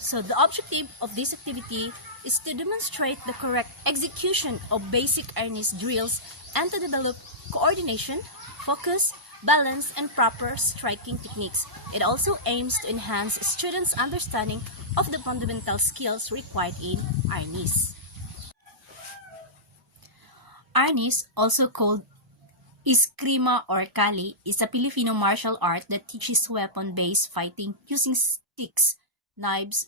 So the objective of this activity is to demonstrate the correct execution of basic Arnis drills and to develop coordination, focus, balance, and proper striking techniques. It also aims to enhance students' understanding of the fundamental skills required in Arnis. Arnis, also called Eskrima or Kali, is a Filipino martial art that teaches weapon-based fighting using sticks, knives,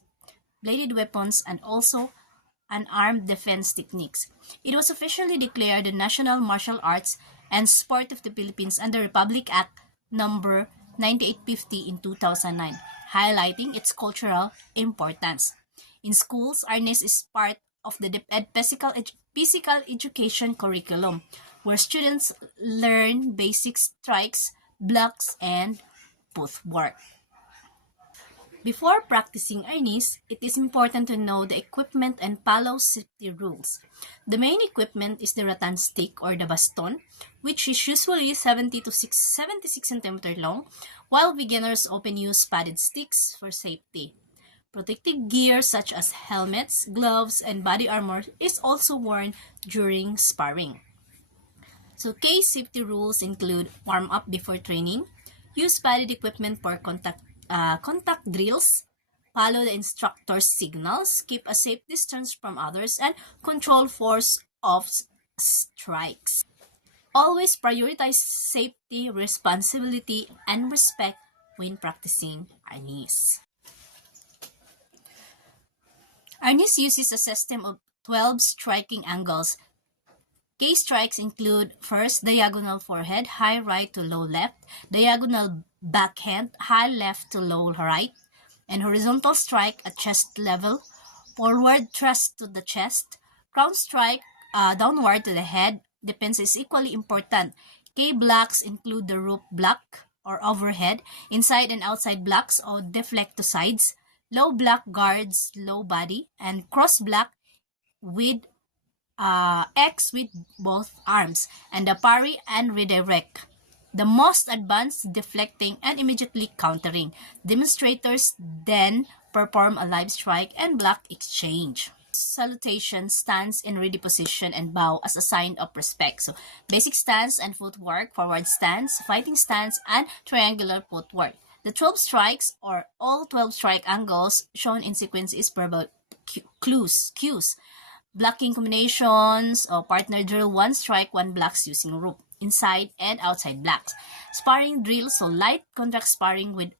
bladed weapons, and also unarmed defense techniques. It was officially declared the national martial arts and sport of the Philippines under Republic Act number 9850 in 2009, highlighting its cultural importance. In schools, Arnis is part of the physical education curriculum, where students learn basic strikes, blocks, and footwork. Before practicing Arnis, it is important to know the equipment and follow safety rules. The main equipment is the rattan stick or the baston, which is usually 76 cm long, while beginners often use padded sticks for safety. Protective gear such as helmets, gloves, and body armor is also worn during sparring. So case safety rules include warm up before training, use padded equipment for contact drills, follow the instructor's signals, keep a safe distance from others, and control force of strikes. Always prioritize safety, responsibility, and respect when practicing Arnis. Arnis uses a system of 12 striking angles. Case strikes include first diagonal forehead, high right to low left, diagonal backhand, high left to low right, and horizontal strike at chest level, forward thrust to the chest, crown strike downward to the head. Defense is equally important. K blocks include the rope block or overhead, inside and outside blocks or deflect to sides, low block guards low body, and cross block with X with both arms, and the parry and redirect. The most advanced deflecting and immediately countering. Demonstrators then perform a live strike and block exchange. Salutation, stance in ready position, and bow as a sign of respect. So basic stance and footwork, forward stance, fighting stance, and triangular footwork. The 12 strikes or all 12 strike angles shown in sequence is verbal cues. Blocking combinations or partner drill, one strike, one blocks using rope, inside and outside blocks. Sparring drill, so light contact sparring with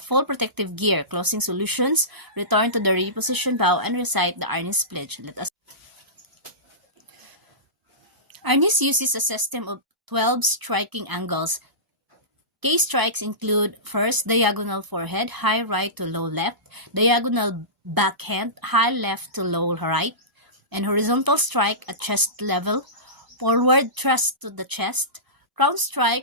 full protective gear. Closing solutions, return to the ready position, bow, and recite the Arnis pledge. Arnis uses a system of 12 striking angles. Case strikes include first diagonal forehead, high right to low left, diagonal backhand, high left to low right, and horizontal strike at chest level, forward thrust to the chest, crown strike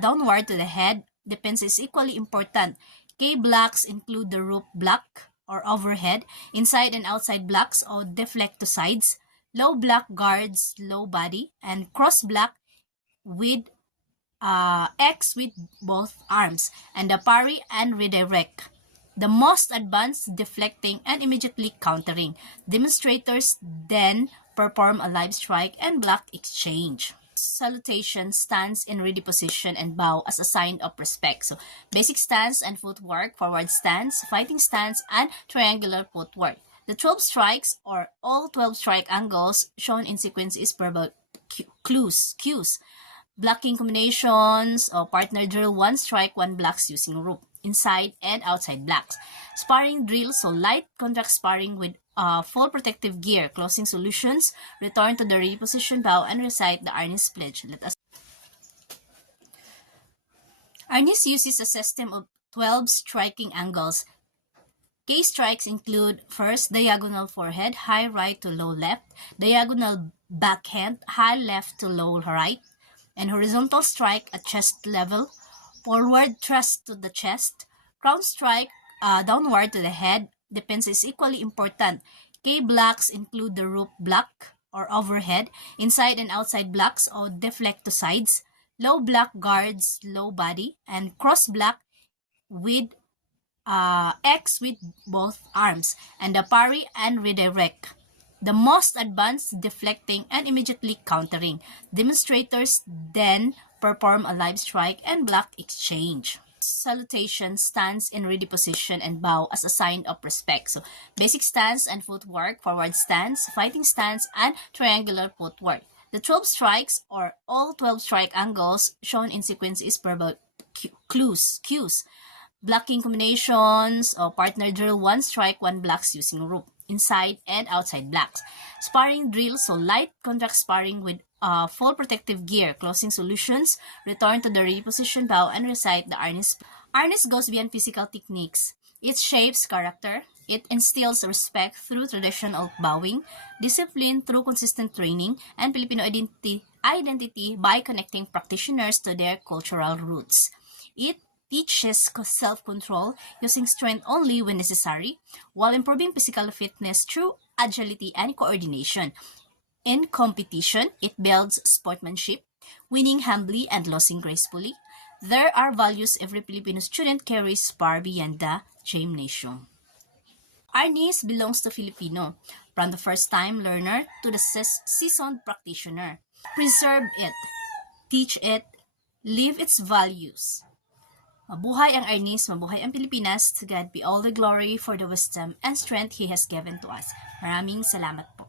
downward to the head. Defense is equally important. K blocks include the rope block or overhead, inside and outside blocks or deflect to sides, low block guards low body, and cross block with X with both arms, and the parry and redirect. The most advanced deflecting and immediately countering. Demonstrators then perform a live strike and block exchange. Salutation, stance in ready position, and bow as a sign of respect. So basic stance and footwork, forward stance, fighting stance, and triangular footwork. The 12 strikes or all 12 strike angles shown in sequence is verbal cues. Blocking combinations or partner drill, one strike, one blocks using rope, inside and outside blocks. Sparring drill, so light contact sparring with full protective gear. Closing solutions, return to the ready position, bow, and recite the Arnis pledge. Arnis uses a system of 12 striking angles. Case strikes include first diagonal forehead, high right to low left, diagonal backhand, high left to low right, and horizontal strike at chest level, forward thrust to the chest, crown strike downward to the head. Defense is equally important. K blocks include the rope block or overhead, inside and outside blocks or deflect to sides, low block guards low body, and cross block with X with both arms, and the parry and redirect. The most advanced deflecting and immediately countering. Demonstrators then perform a live strike and block exchange. Salutation, stance in ready position, and bow as a sign of respect. So, basic stance and footwork, forward stance, fighting stance, and triangular footwork. The 12 strikes, or all 12 strike angles shown in sequence, is verbal cues. Blocking combinations or partner drill, one strike, one blocks using rope, inside and outside blocks. Sparring drill, so light contract sparring with full protective gear, closing solutions, return to the ready position, bow, and recite the Arnis. Arnis goes beyond physical techniques. It shapes character. It instills respect through traditional bowing, discipline through consistent training, and Filipino identity by connecting practitioners to their cultural roots. It teaches self-control, using strength only when necessary, while improving physical fitness through agility and coordination. In competition, it builds sportsmanship, winning humbly and losing gracefully. There are values every Filipino student carries far beyond the gymnasium. Arnis belongs to Filipino, from the first-time learner to the seasoned practitioner. Preserve it, teach it, live its values. Mabuhay ang Arnis, mabuhay ang Pilipinas. To God be all the glory for the wisdom and strength He has given to us. Maraming salamat po.